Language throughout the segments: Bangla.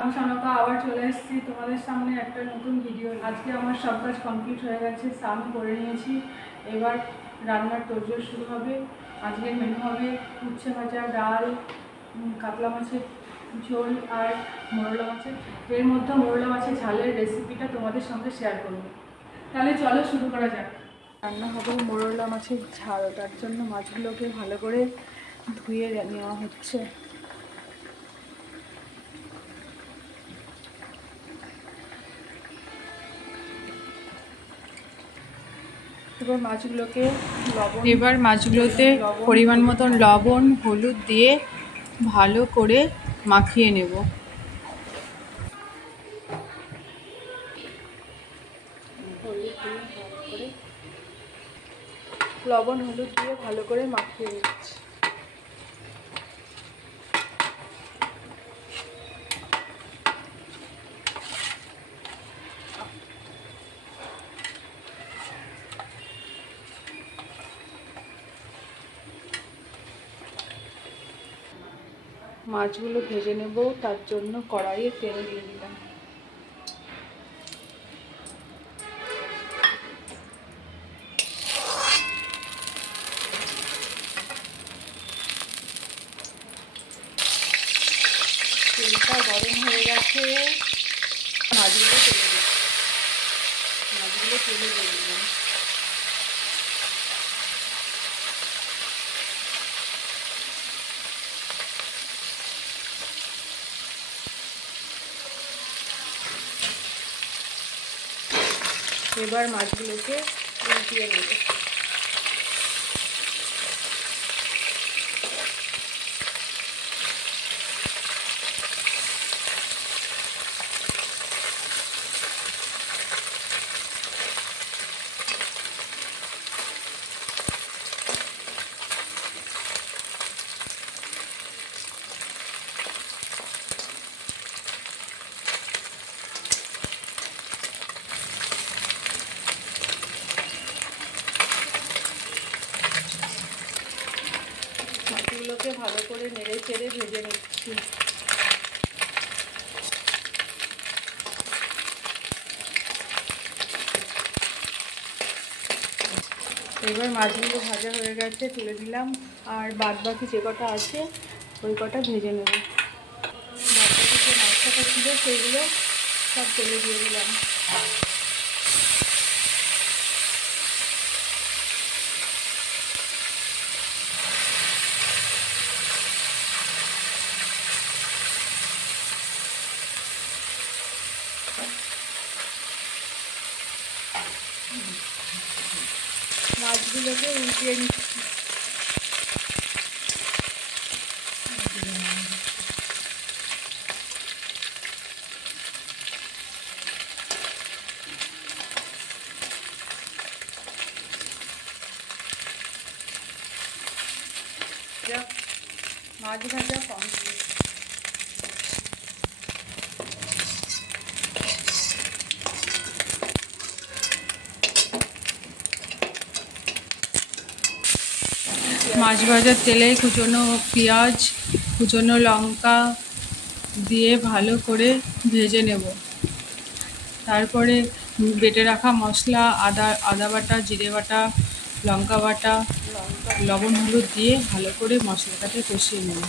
সনকা আবার চলে এসেছি তোমাদের সামনে একটা নতুন ভিডিও। আজকে আমার সব কাজ কমপ্লিট হয়ে গেছে, স্নান করে নিয়েছি। এবার রান্নার তোড়জোড় শুরু হবে। আজকের মেনু হবে উচ্ছে ভাজা, ডাল, কাতলা মাছের ঝোল আর মোরলা মাছের। এর মধ্যে মোরলা মাছের ঝালের রেসিপিটা তোমাদের সঙ্গে শেয়ার করব। তাহলে চলো শুরু করা যাক। রান্না হবে মোরলা মাছের ঝাল, তার জন্য মাছগুলোকে ভালো করে ধুয়ে নেওয়া হচ্ছে। এবার মাছগুলোতে পরিমাণ মতন লবণ হলুদ দিয়ে ভালো করে মাখিয়ে নেব। লবণ হলুদ দিয়ে ভালো করে মাখিয়ে নিচ্ছি। মাছগুলো ভেজে নেব, তার জন্য কড়াইয়ে তেল দিয়ে দিলাম। তেলটা গরম হয়ে গেছে, মাছগুলো তেলে দিলাম। মাছগুলো তেলে দিয়ে দিলাম। এবার মাছগুলোকে উল্টিয়ে নেব। মাছগুলোকে ভালো করে নেড়ে চেড়ে ভেজে নিচ্ছি। এবার মাছগুলো ভাজা হয়ে গেছে, তুলে দিলাম। আর বাদ বাকি যে কটা আছে ওই কটা ভেজে নেব। বাদ বাকি যে মাছ কাটা ছিল সেইগুলো সব তেলে দিয়ে দিলাম। মাছগুলোকে উল্টিয়ে নিচ্ছি। মাছ ভাজা কমপ্লিট। মাছ ভাজার তেলে কুচনো পেঁয়াজ, কুচনো লঙ্কা দিয়ে ভালো করে ভেজে নেব। তারপরে বেটে রাখা মশলা, আদা বাটা, জিরে বাটা, লঙ্কা বাটা, লবণ হলুদ দিয়ে ভালো করে মশলাটাকে কষিয়ে নেব।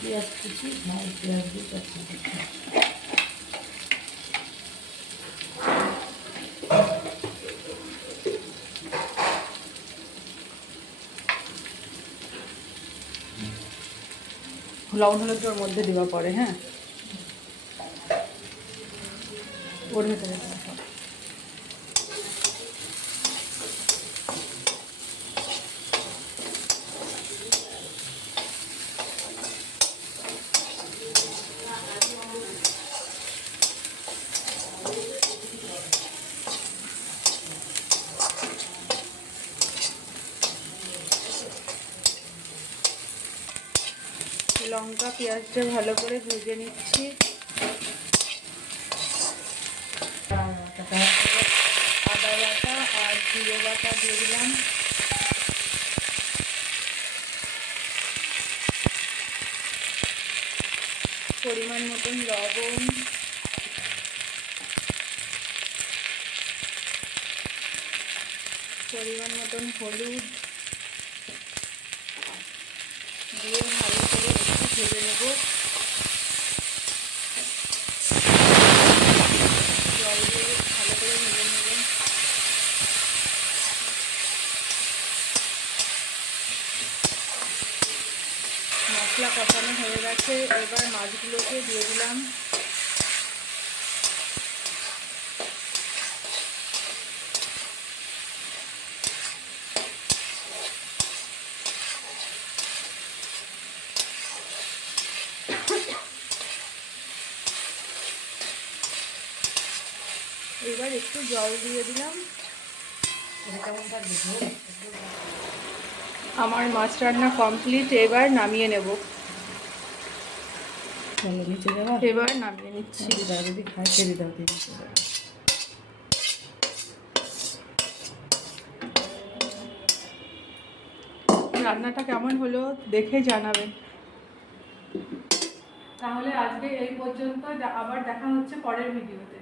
পেঁয়াজ কুচি, পেঁয়াজ দিয়ে লবণ হলুদ ওর মধ্যে দেওয়া পরে, হ্যাঁ, ওর ভেতরে লঙ্কা পেঁয়াজটা ভালো করে ভেজে নিচ্ছি। আদা বাটা আর জিরে বাটা দিয়ে দিলাম, পরিমাণ মতন লবণ, পরিমাণ মতন হলুদ দিয়ে ভালো করে একটু ভেজে নেব। জল দিয়ে ভালো করে ভেজে নেব। মশলা কষানো হয়ে গেছে, এবার মাছগুলোকে দিয়ে দিলাম। এবার একটু জল দিয়ে দিলাম। আমার মাছ রান্না কমপ্লিট, এবার নামিয়ে নেব। এবার নামিয়ে নিচ্ছি। রান্নাটা কেমন হলো দেখে জানাবেন। তাহলে আজকে এই পর্যন্ত, আবার দেখা হচ্ছে পরের ভিডিওতে।